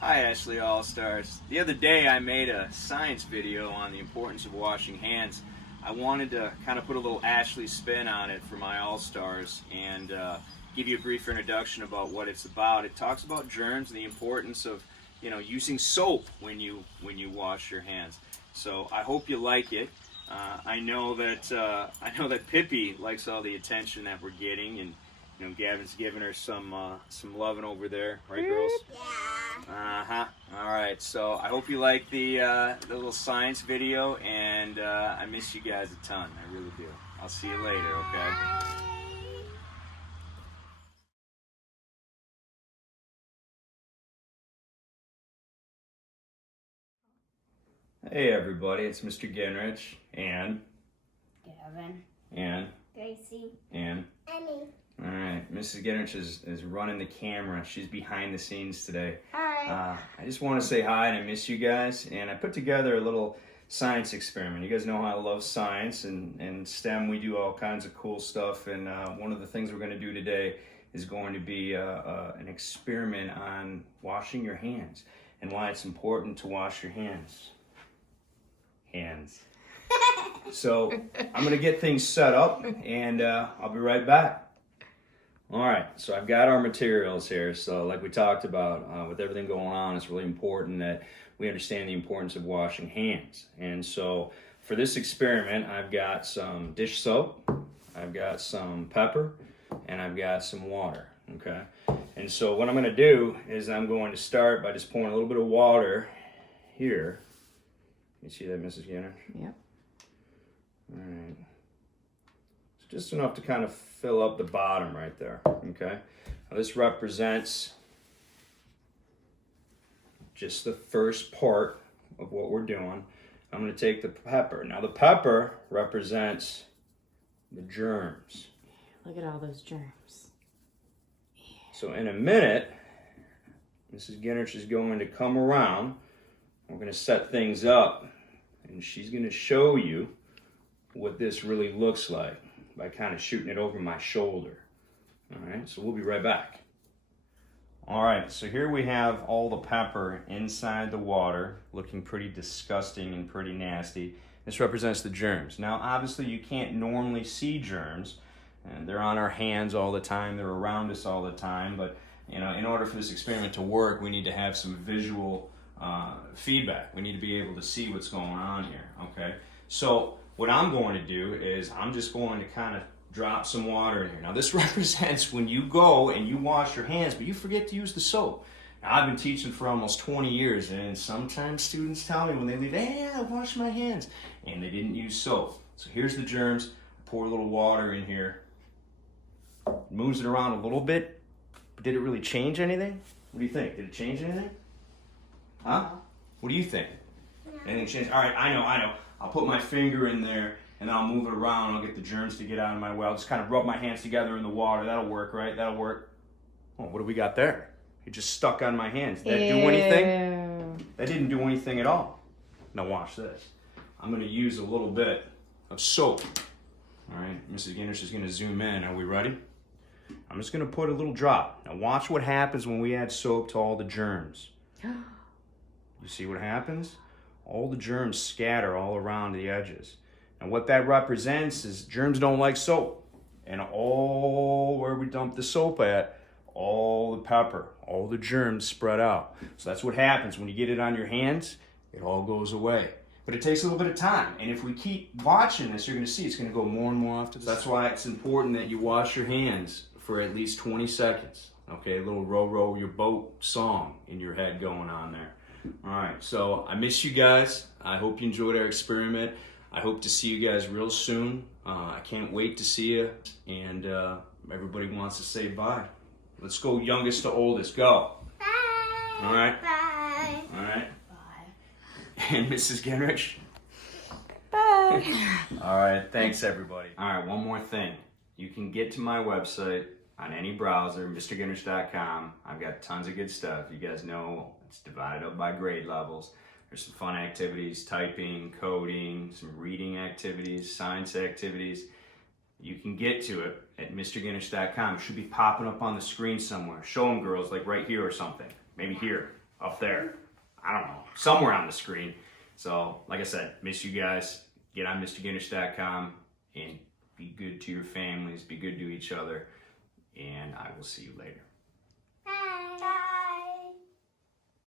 Hi Ashley All-Stars. The other day I made a science video on the importance of washing hands. I wanted to kind of put a little Ashley spin on it for my All-Stars and give you a brief introduction about what it's about. It talks about germs and the importance of using soap when you wash your hands. So I hope you like it. I know that Pippi likes all the attention that we're getting, and Gavin's giving her some loving over there, right, girls? Yeah. Uh-huh. All right. So I hope you like the little science video, and I miss you guys a ton. I really do. I'll see you later. Okay. Hey everybody, it's Mr. Gennrich and Gavin. and Gracie. and Annie. all right, Mrs. Gennrich is running the camera. She's behind the scenes today. Hi. I just want to say hi and I miss you guys. And I put together a little science experiment. You guys know how I love science and STEM. We do all kinds of cool stuff. And one of the things we're going to do today is going to be an experiment on washing your hands and why it's important to wash your hands. So I'm going to get things set up and I'll be right back. All right, so I've got our materials here. So like we talked about, with everything going on, it's really important that we understand the importance of washing hands. And so for this experiment, I've got some dish soap, I've got some pepper, and I've got some water, okay? And so what I'm gonna do is I'm going to start by just pouring a little bit of water here. You see that, Mrs. Gennrich? Yep. All right. It's just enough to kind of fill up the bottom right there, okay? Now this represents just the first part of what we're doing. I'm going to take the pepper. Now the pepper represents the germs. Look at all those germs. So in a minute, Mrs. Gennrich is going to come around. We're going to set things up, and she's going to show you what this really looks like by kind of shooting it over my shoulder. All right, so we'll be right back. All right, so here we have all the pepper inside the water, looking pretty disgusting and pretty nasty. This represents the germs. Now, obviously, you can't normally see germs, and they're on our hands all the time, they're around us all the time, but in order for this experiment to work, we need to have some visual feedback. We need to be able to see what's going on here, okay? So what I'm going to do is I'm just going to kind of drop some water in here. Now this represents when you go and you wash your hands, but you forget to use the soap. Now I've been teaching for almost 20 years, and sometimes students tell me when they leave, hey, I washed my hands, and they didn't use soap. So here's the germs. Pour a little water in here. Moves it around a little bit. But did it really change anything? What do you think? Did it change anything? Huh? What do you think? Anything changed? All right, I know. I'll put my finger in there and then I'll move it around. I'll get the germs to get out of my way. I'll just kind of rub my hands together in the water. That'll work, right? That'll work. Oh, what do we got there? It just stuck on my hands. Did that do anything? That didn't do anything at all. Now watch this. I'm going to use a little bit of soap. All right, Mrs. Gennrich is going to zoom in. Are we ready? I'm just going to put a little drop. Now watch what happens when we add soap to all the germs. You see what happens? All the germs scatter all around the edges. And what that represents is germs don't like soap. And all where we dump the soap at, all the pepper, all the germs spread out. So that's what happens when you get it on your hands, it all goes away. But it takes a little bit of time. And if we keep watching this, you're going to see it's going to go more and more often. So that's why it's important that you wash your hands for at least 20 seconds. Okay, a little row, row your boat song in your head going on there. All right, so I miss you guys. I hope you enjoyed our experiment. I hope to see you guys real soon. I can't wait to see you. And everybody wants to say bye. Let's go youngest to oldest. Go. Bye. All right. Bye. All right. Bye. And Mrs. Gennrich? Bye. All right, thanks everybody. All right, one more thing. You can get to my website on any browser, mrgennrich.com. I've got tons of good stuff. You guys know it's divided up by grade levels. There's some fun activities, typing, coding, some reading activities, science activities. You can get to it at mrgennrich.com. It should be popping up on the screen somewhere. Show them, girls, like right here or something. Maybe here. up there. I don't know, somewhere on the screen. So, like I said, miss you guys. Get on MrGennrich.com and be good to your families, be good to each other, and I will see you later.